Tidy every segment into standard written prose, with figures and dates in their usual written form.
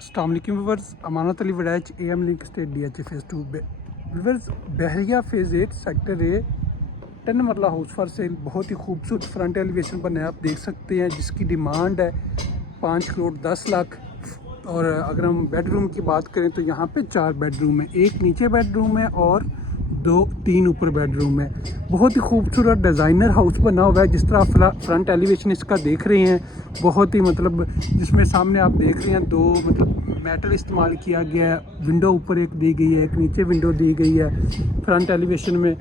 अस्सलाम वालेकुम viewers, Amanat Ali Waraich AM link state DH phase 2 viewers Bahria phase 8 sector A 10 मरला house for sale. बहुत ही खूबसूरत फ्रंट एलिवेशन पर आप देख सकते हैं, जिसकी डिमांड है 5 करोड़ 10 लाख। और अगर हम बेडरूम की बात करें तो यहाँ पे 4 बेडरूम है, एक नीचे बेडरूम है और 2-3 ऊपर बेडरूम है। बहुत ही खूबसूरत डिज़ाइनर हाउस बना हुआ है। जिस तरह फ्रंट एलिवेशन इसका देख रहे हैं, बहुत ही मतलब जिसमें सामने आप देख रहे हैं 2 मतलब मेटल इस्तेमाल किया गया है। विंडो ऊपर एक दी गई है, एक नीचे विंडो दी गई है फ्रंट एलिवेशन में।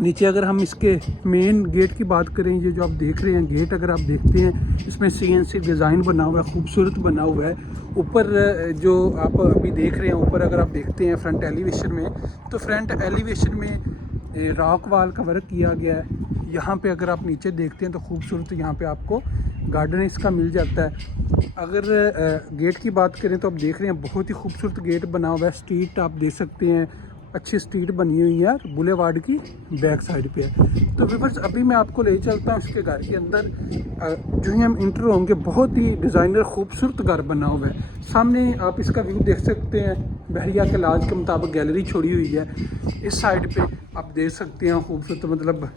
नीचे अगर हम इसके मेन गेट की बात करें, ये जो आप देख रहे हैं गेट, अगर आप देखते हैं इसमें CNC डिज़ाइन बना हुआ है, खूबसूरत बना हुआ है। ऊपर जो आप अभी देख रहे हैं, ऊपर अगर आप देखते हैं फ्रंट एलिवेशन में, तो फ्रंट एलिवेशन में रॉक वाल का वर्क किया गया है। यहाँ पे अगर आप नीचे देखते हैं तो खूबसूरत यहाँ पे आपको गार्डन इसका मिल जाता है। अगर गेट की बात करें तो आप देख रहे हैं बहुत ही खूबसूरत गेट बना हुआ है। स्ट्रीट आप देख सकते हैं, अच्छी स्ट्रीट बनी हुई है, बुलेवार्ड की बैक साइड पे है। तो व्यूअर्स अभी मैं आपको ले चलता हूँ इसके घर के अंदर। जो ही हम इंटर होंगे, बहुत ही डिज़ाइनर खूबसूरत घर बना हुआ है। सामने आप इसका व्यू देख सकते हैं, बहरिया के लाज के मुताबिक गैलरी छोड़ी हुई है। इस साइड पे आप देख सकते हैं खूबसूरत मतलब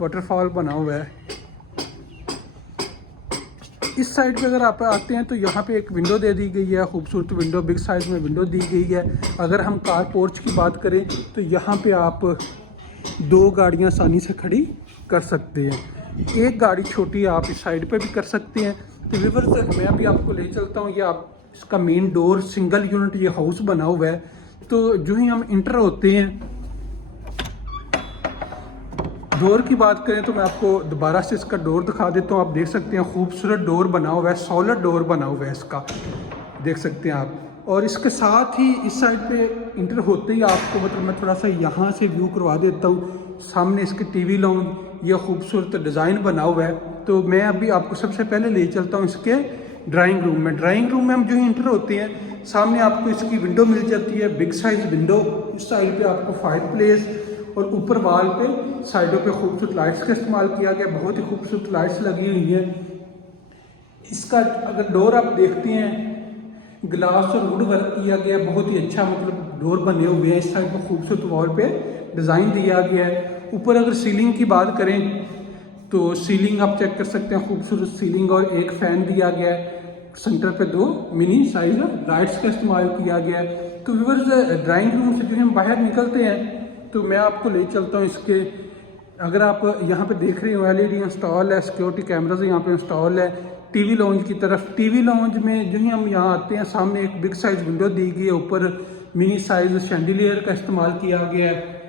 वाटरफॉल बना हुआ है। इस साइड पे अगर आप आते हैं तो यहाँ पे एक विंडो दे दी गई है, खूबसूरत विंडो, बिग साइज में विंडो दी गई है। अगर हम कार पोर्च की बात करें तो यहाँ पे आप 2 गाड़ियाँ आसानी से खड़ी कर सकते हैं। एक गाड़ी छोटी आप इस साइड पे भी कर सकते हैं। तो व्यूअर्स मैं अभी आपको ले चलता हूँ। ये आप इसका मेन डोर सिंगल यूनिट ये हाउस बना हुआ है। तो जो ही हम इंटर होते हैं, डोर की बात करें तो मैं आपको दोबारा से इसका डोर दिखा देता हूँ। आप देख सकते हैं खूबसूरत डोर बना हुआ है, सॉलिड डोर बना हुआ है इसका, देख सकते हैं आप। और इसके साथ ही इस साइड पे इंटर होते ही आपको मतलब मैं थोड़ा सा यहाँ से व्यू करवा देता हूँ। सामने इसके TV लाउंज, ये खूबसूरत डिज़ाइन बना हुआ है। तो मैं अभी आपको सबसे पहले ले चलता हूँ इसके ड्राइंग रूम में। ड्राइंग रूम में हम जो ही इंटर होते हैं, सामने आपको इसकी विंडो मिल जाती है, बिग साइज विंडो। इस साइड पे आपको फायर प्लेस और ऊपर वाल पे साइडों पे खूबसूरत लाइट्स का इस्तेमाल किया गया, बहुत ही खूबसूरत लाइट्स लगी हुई हैं। इसका अगर डोर आप देखते हैं, ग्लास और वुड वर्क किया गया, बहुत ही अच्छा मतलब डोर बने हुए हैं। इस साइड पर खूबसूरत वॉल पे डिज़ाइन दिया गया है। ऊपर अगर सीलिंग की बात करें तो सीलिंग आप चेक कर सकते हैं, खूबसूरत सीलिंग और एक फ़ैन दिया गया है। सेंटर पे 2 मिनी साइज लाइट्स का इस्तेमाल किया गया है। तो व्यूअर्स ड्राइंग रूम से जो हम बाहर निकलते हैं तो मैं आपको ले चलता हूँ इसके। अगर आप यहाँ पे देख रहे हो LED इंस्टॉल है, सिक्योरिटी कैमराज यहाँ पे इंस्टॉल है। TV लाउंज की तरफ, TV लाउंज में जो ही हम यहाँ आते हैं, सामने एक बिग साइज विंडो दी गई है, ऊपर मिनी साइज शैंडिलियर का इस्तेमाल किया गया है।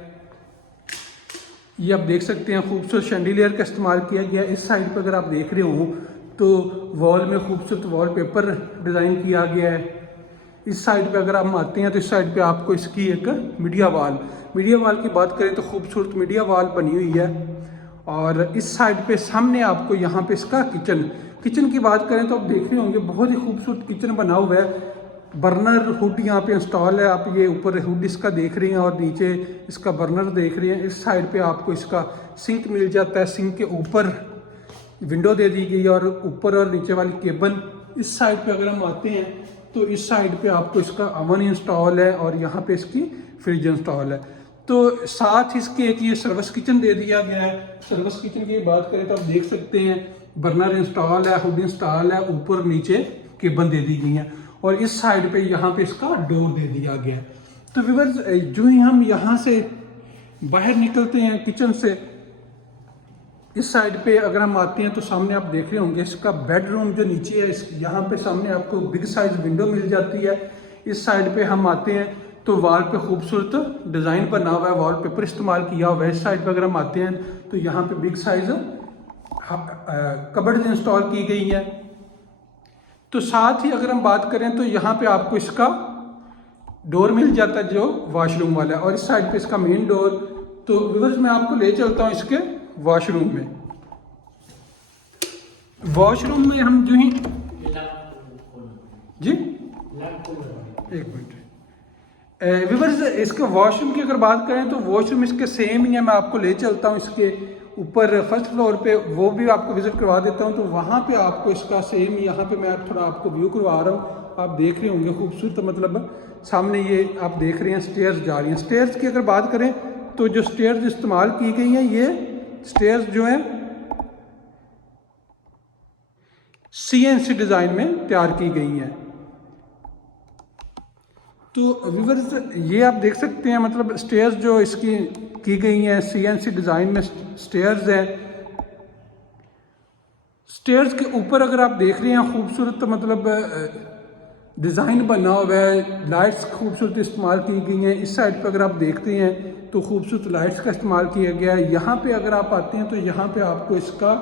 ये आप देख सकते हैं खूबसूरत शैंडिलियर का इस्तेमाल किया गया है। इस साइड पर अगर आप देख रहे हो तो वॉल में खूबसूरत वॉलपेपर डिज़ाइन किया गया है। इस साइड पे अगर हम आते हैं तो इस साइड पे आपको इसकी एक मीडिया वाल की बात करें तो खूबसूरत मीडिया वाल बनी हुई है। और इस साइड पे सामने आपको यहाँ पे इसका किचन की बात करें तो आप देख रहे होंगे, बहुत ही खूबसूरत किचन बना हुआ है। बर्नर हुड यहाँ पे इंस्टॉल है। आप ये ऊपर हुड इसका देख रहे हैं और नीचे इसका बर्नर देख रहे हैं। इस साइड पे आपको इसका सिंक मिल जाता है। सिंक के ऊपर विंडो दे दी गई है और ऊपर और नीचे वाली केबल। इस साइड पे अगर हम आते हैं तो इस साइड पे आपको इसका अवन इंस्टॉल है और यहाँ पे इसकी फ्रिज इंस्टॉल है। तो साथ इसके एक ये सर्विस किचन दे दिया गया है। सर्विस किचन की बात करें तो आप देख सकते हैं बर्नर इंस्टॉल है, हुड इंस्टॉल है, ऊपर नीचे केबल दे दी गई है। और इस साइड पे यहाँ पे इसका डोर दे दिया गया है। तो व्यूअर्स जो ही हम यहाँ से बाहर निकलते हैं किचन से, इस साइड पे अगर हम आते हैं तो सामने आप देख रहे होंगे इसका बेडरूम जो नीचे है, यहाँ पे सामने आपको बिग साइज विंडो मिल जाती है। इस साइड पे हम आते हैं तो वॉल पे खूबसूरत डिज़ाइन बना हुआ है, वॉलपेपर इस्तेमाल किया हुआ है। इस साइड पे अगर हम आते हैं तो यहाँ पे बिग साइज कबर्ड इंस्टॉल की गई है। तो साथ ही अगर हम बात करें तो यहाँ पे आपको इसका डोर मिल जाता है जो वॉशरूम वाला है, और इस साइड पे इसका मेन डोर। तो व्यूअर्स मैं आपको ले चलता हूँ इसके वॉशरूम में। वॉशरूम में हम जो ही जी एक मिनट व्यूअर्स, इसके वॉशरूम की अगर बात करें तो वॉशरूम इसके सेम ही है। मैं आपको ले चलता हूँ इसके ऊपर फर्स्ट फ्लोर पे, वो भी आपको विजिट करवा देता हूँ। तो वहाँ पे आपको इसका सेम, यहाँ पे मैं थोड़ा आपको व्यू करवा रहा हूँ। आप देख रहे होंगे खूबसूरत, मतलब सामने ये आप देख रहे हैं स्टेयर्स जा रही हैं। स्टेयर्स की अगर बात करें तो जो स्टेयर्स इस्तेमाल की गई हैं, ये स्टेयर्स जो हैं CNC डिज़ाइन में तैयार की गई हैं। तो व्यूअर्स ये आप देख सकते हैं, मतलब स्टेयर्स जो इसकी की गई हैं CNC डिज़ाइन में स्टेयर्स हैं। स्टेयर्स के ऊपर अगर आप देख रहे हैं खूबसूरत मतलब डिज़ाइन बना हुआ है, लाइट्स खूबसूरत इस्तेमाल की गई हैं। इस साइड पर अगर आप देखते हैं तो खूबसूरत लाइट्स का इस्तेमाल किया गया है। यहाँ पे अगर आप आते हैं तो यहाँ पे आपको इसका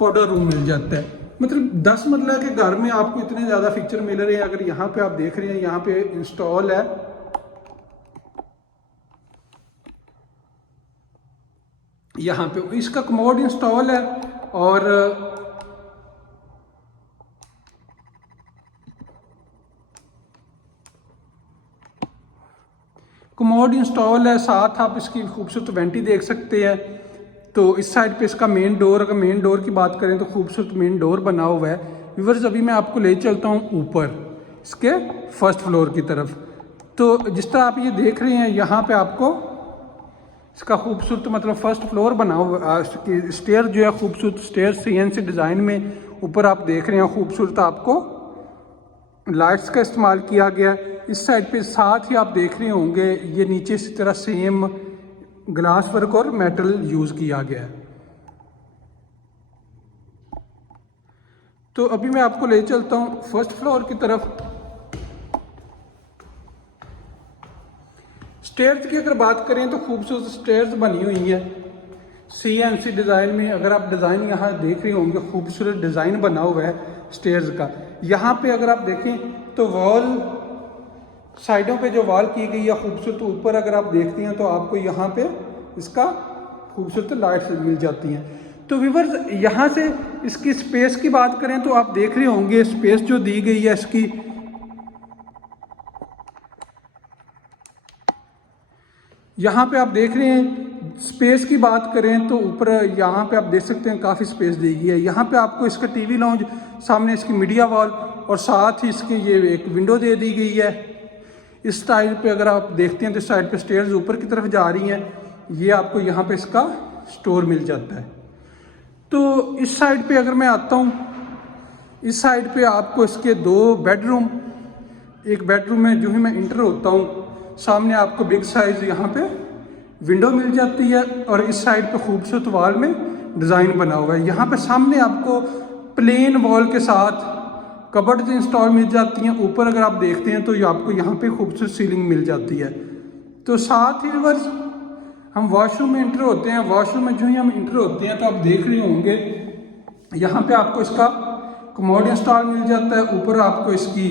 पाउडर रूम मिल जाता है। मतलब 10 मंजिला के घर में आपको इतने ज़्यादा फीचर मिल रहे हैं। अगर यहाँ पे आप देख रहे हैं, यहाँ पे इंस्टॉल है, यहाँ पे इसका कमोड इंस्टॉल है और कमोड इंस्टॉल है। साथ आप इसकी खूबसूरत वेंटी देख सकते हैं। तो इस साइड पे इसका मेन डोर, अगर मेन डोर की बात करें तो खूबसूरत मेन डोर बना हुआ है। व्यूअर्स अभी मैं आपको ले चलता हूँ ऊपर इसके फर्स्ट फ्लोर की तरफ। तो जिस तरह आप ये देख रहे हैं, यहाँ पे आपको इसका खूबसूरत मतलब फर्स्ट फ्लोर बना हुआ, स्टेयर जो है खूबसूरत स्टेयर CNC डिज़ाइन में ऊपर आप देख रहे हैं। खूबसूरत आपको लाइट्स का इस्तेमाल किया गया। इस साइड पे साथ ही आप देख रहे होंगे ये नीचे इसी तरह सेम ग्लास वर्क और मेटल यूज़ किया गया है। तो अभी मैं आपको ले चलता हूँ फर्स्ट फ्लोर की तरफ। स्टेयर्स की अगर बात करें तो खूबसूरत स्टेयर्स बनी हुई है CNC डिज़ाइन में। अगर आप डिज़ाइन यहाँ देख रहे होंगे, खूबसूरत डिज़ाइन बना हुआ है स्टेयर्स का। यहाँ पे अगर आप देखें तो वॉल साइडों पे जो वॉल की गई है खूबसूरत, ऊपर अगर आप देखते हैं तो आपको यहाँ पे इसका खूबसूरत लाइट्स मिल जाती हैं। तो व्यूअर्स यहाँ से इसकी स्पेस की बात करें तो आप देख रहे होंगे स्पेस जो दी गई है इसकी, यहाँ पे आप देख रहे हैं स्पेस की बात करें तो ऊपर यहाँ पे आप देख सकते हैं काफ़ी स्पेस दी गई है। यहाँ पे आपको इसका TV लॉन्ज, सामने इसकी मीडिया वॉल और साथ ही इसके ये एक विंडो दे दी गई है। इस साइड पे अगर आप देखते हैं तो इस साइड पे स्टेयर्स ऊपर की तरफ जा रही हैं। ये आपको यहाँ पे इसका स्टोर मिल जाता है। तो इस साइड पे अगर मैं आता हूँ, इस साइड पे आपको इसके 2 बेडरूम, एक बेडरूम में जो ही मैं इंटर होता हूँ सामने आपको बिग साइज यहाँ पे विंडो मिल जाती है और इस साइड पे खूबसूरत वॉल में डिज़ाइन बना हुआ है। यहाँ पे सामने आपको प्लेन वॉल के साथ कबर्ड्स इंस्टॉल मिल जाती हैं। ऊपर अगर आप देखते हैं तो ये आपको यहाँ पे खूबसूरत सीलिंग मिल जाती है। तो साथ ही रिवर्स हम वॉशरूम में इंटर होते हैं। वॉशरूम में जो ही हम इंटर होते हैं तो आप देख रहे होंगे यहाँ पे आपको इसका कमोड इंस्टॉल मिल जाता है। ऊपर आपको इसकी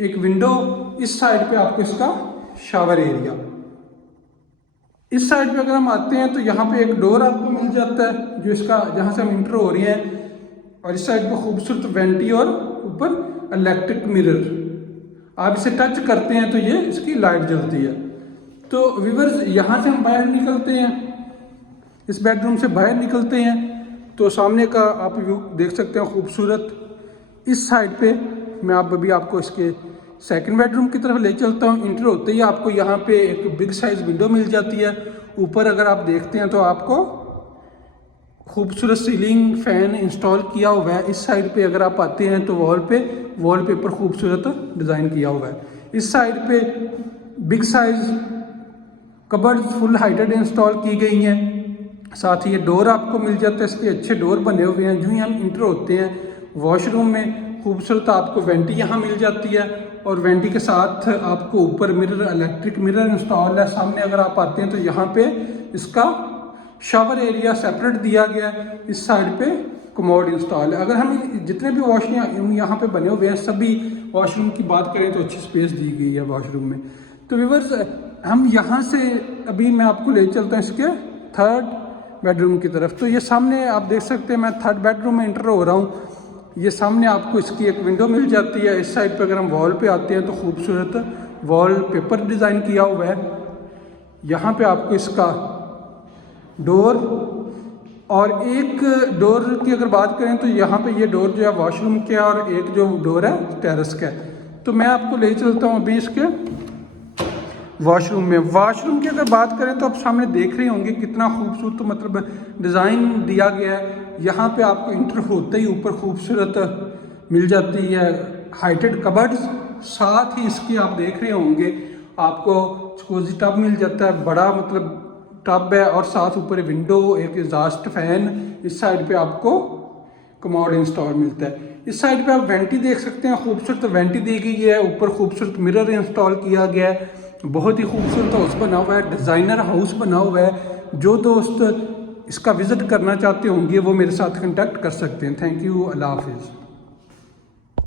एक विंडो, इस साइड पे आपको इसका शावर एरिया। इस साइड पे अगर हम आते हैं तो यहाँ पे एक डोर आपको मिल जाता है जो इसका, जहाँ से हम इंटर हो रहे हैं। और इस साइड पे खूबसूरत वेंटी और ऊपर इलेक्ट्रिक मिरर, आप इसे टच करते हैं तो ये इसकी लाइट जलती है। तो व्यूअर्स यहाँ से हम बाहर निकलते हैं, इस बेडरूम से बाहर निकलते हैं तो सामने का आप व्यू देख सकते हैं खूबसूरत। इस साइड पे मैं अभी आपको इसके सेकंड बेडरूम की तरफ ले चलता हूँ। इंटर होते ही आपको यहाँ पे एक बिग साइज विंडो मिल जाती है। ऊपर अगर आप देखते हैं तो आपको खूबसूरत सीलिंग फैन इंस्टॉल किया हुआ है। इस साइड पे अगर आप आते हैं तो वॉलपेपर खूबसूरत डिज़ाइन किया हुआ है। इस साइड पे big size cupboard full heighted install की गई हैं। साथ ही ये डोर आपको मिल जाता है, इसके अच्छे डोर बने हुए हैं। जो ही हम इंटर होते हैं वॉशरूम में खूबसूरत आपको वेंटी यहाँ मिल जाती है और वेंटी के साथ आपको ऊपर मिरर, इलेक्ट्रिक मिरर इंस्टॉल है। सामने अगर आप आते हैं तो यहाँ पे इसका शावर एरिया सेपरेट दिया गया है। इस साइड पे कमोड इंस्टॉल है। अगर हम जितने भी वॉशरूम यहाँ पे बने हुए हैं सभी वॉशरूम की बात करें तो अच्छी स्पेस दी गई है वॉशरूम में। तो व्यूअर्स हम यहाँ से अभी मैं आपको ले चलता हूँ इसके थर्ड बेडरूम की तरफ। तो ये सामने आप देख सकते हैं मैं थर्ड बेडरूम में इंटर हो रहा हूँ। ये सामने आपको इसकी एक विंडो मिल जाती है। इस साइड पे अगर हम वॉल पे आते हैं तो खूबसूरत वॉलपेपर डिज़ाइन किया हुआ है। यहाँ पे आपको इसका डोर और एक डोर की अगर बात करें तो यहाँ पे ये डोर जो है वॉशरूम के है और एक जो डोर है टेरेस का है। तो मैं आपको ले चलता हूँ अभी इसके वॉशरूम में। वॉशरूम की अगर बात करें तो आप सामने देख रहे होंगे कितना खूबसूरत मतलब डिज़ाइन दिया गया है। यहाँ पे आपको इंटर होते ही ऊपर खूबसूरत मिल जाती है हाइटेड कबर्ड्स, साथ ही इसकी आप देख रहे होंगे आपको स्कूजी टब मिल जाता है, बड़ा मतलब टब है और साथ ऊपर विंडो, एक एग्जॉस्ट फैन, इस साइड पे आपको कमोड इंस्टॉल मिलता है। इस साइड पे आप वेंटी देख सकते हैं, खूबसूरत वेंटी दी गई है, ऊपर खूबसूरत मिरर इंस्टॉल किया गया है, बहुत ही खूबसूरत हाउस बना हुआ है, डिज़ाइनर हाउस बना हुआ है। जो दोस्त इसका विज़िट करना चाहते होंगे वो मेरे साथ कांटेक्ट कर सकते हैं। थैंक यू, अल्लाह हाफिज़।